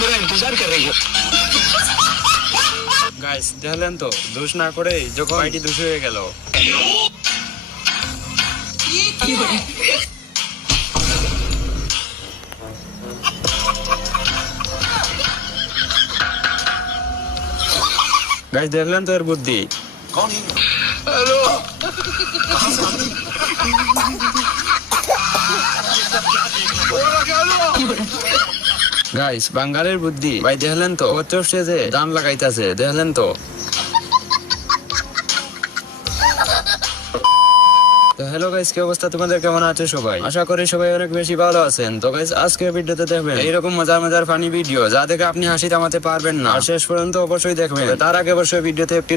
मेरा इंतजार कर रही हो। গাইস দেখলেন তো, দোষ না করেই যখন আইটি দোষ হয়ে গেল। গাইস দেখলেন তো এর বুদ্ধি। গাইস বাঙালির বুদ্ধি ভাই দেখলেন তো, ও স্টেজে গান লাগাইতেছে দেখলেন তো। হ্যালো গাইস, কি অবস্থা তোমাদের, কেমন আছে সবাই? আশা করি সবাই অনেক বেশি ভালো আছেন। তো গাইস আজকের ভিডিওতে দেখবেন এইরকম মজার মজার ফানি ভিডিও যা দেখে আপনি হাসি থামাতে পারবেন না। আর শেষ পর্যন্ত অবশ্যই দেখবেন। তার আগে অবশ্যই ভিডিওতে একটি